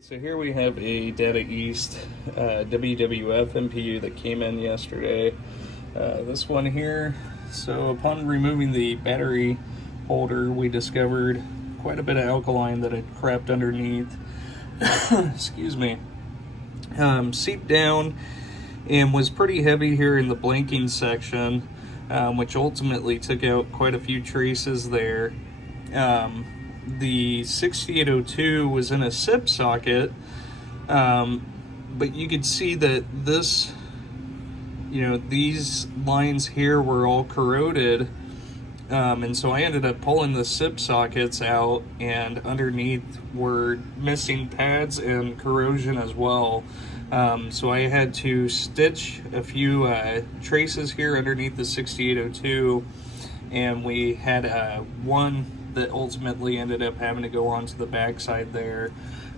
So here we have a Data East WWF MPU that came in yesterday. This one here, so upon removing the battery holder, we discovered quite a bit of alkaline that had crept underneath. Excuse me. Seeped down and was pretty heavy here in the blanking section, which ultimately took out quite a few traces there. The 6802 was in a SIP socket, but you could see that this, these lines here were all corroded, and so I ended up pulling the SIP sockets out, and underneath were missing pads and corrosion as well. So I had to stitch a few traces here underneath the 6802, and we had one that ultimately ended up having to go onto the backside there.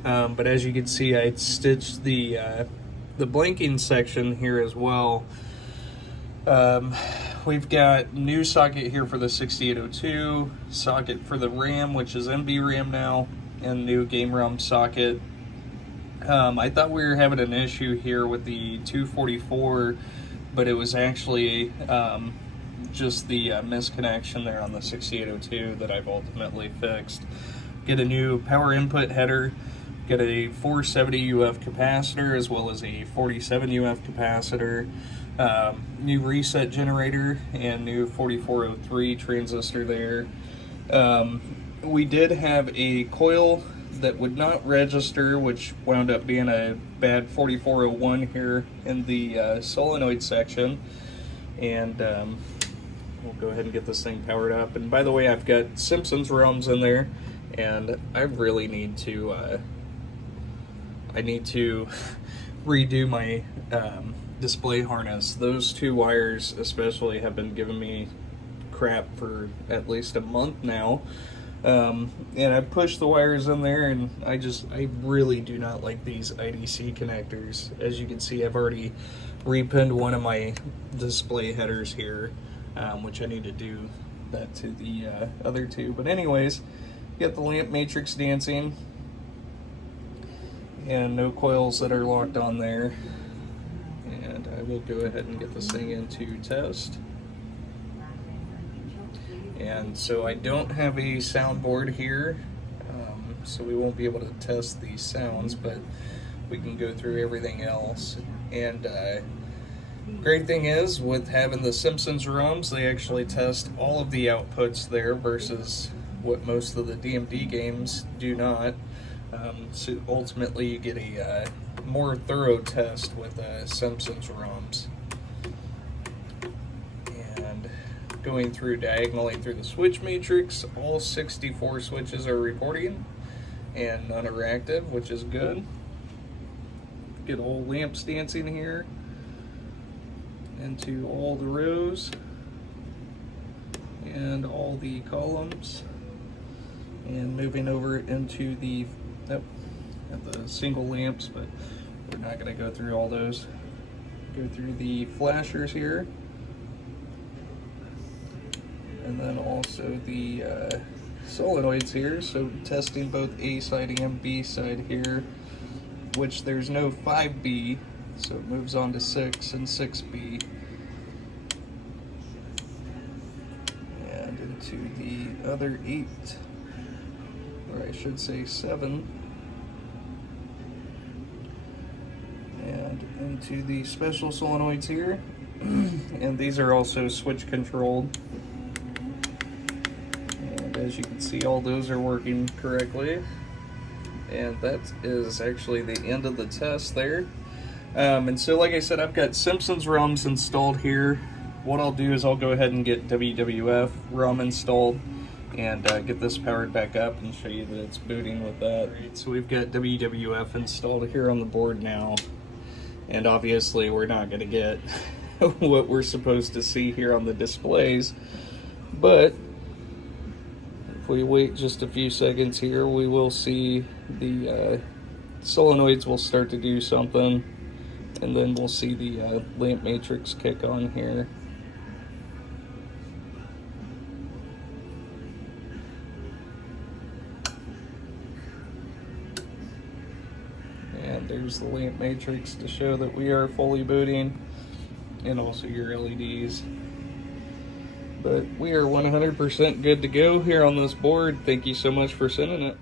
But as you can see, I stitched the blanking section here as well. We've got new socket here for the 6802, socket for the RAM, which is MB RAM now, and new game ROM socket. I thought we were having an issue here with the 244, but it was actually just the misconnection there on the 6802 that I've ultimately fixed. Get a new power input header, get a 470 UF capacitor as well as a 47 UF capacitor, new reset generator, and new 4403 transistor there. We did have a coil that would not register, which wound up being a bad 4401 here in the solenoid section, and we'll go ahead and get this thing powered up. And by the way, I've got Simpsons ROMs in there, and I really need to redo my display harness. Those two wires especially have been giving me crap for at least a month now. And I pushed the wires in there, and I really do not like these IDC connectors. As you can see, I've already repinned one of my display headers here, which I need to do that to the other two. But anyways, get the lamp matrix dancing, and no coils that are locked on there. And I will go ahead and get this thing into test. And so I don't have a soundboard here, so we won't be able to test these sounds, but we can go through everything else. And great thing is, with having the Simpsons ROMs, they actually test all of the outputs there versus what most of the DMD games do not. So ultimately you get a more thorough test with Simpsons ROMs. And going through diagonally through the switch matrix, all 64 switches are reporting and none are active, which is good. Get all lamps dancing here into all the rows and all the columns, and moving over into the single lamps, but we're not going to go through all those. Go through the flashers here, and then also the solenoids here, so testing both A side and B side here, which there's no 5B, so it moves on to 6 and 6B. And into the other 8, or I should say 7. And into the special solenoids here. And these are also switch controlled. And as you can see, all those are working correctly. And that is actually the end of the test there. And so like I said, I've got Simpsons ROMs installed here. What I'll do is I'll go ahead and get WWF ROM installed and get this powered back up and show you that it's booting with that. Right, so we've got WWF installed here on the board now, and obviously we're not going to get what we're supposed to see here on the displays, but if we wait just a few seconds here, we will see the solenoids will start to do something, and then we'll see the lamp matrix kick on here. there's the lamp matrix to show that we are fully booting, and also your LEDs. But we are 100% good to go here on this board. Thank you so much for sending it.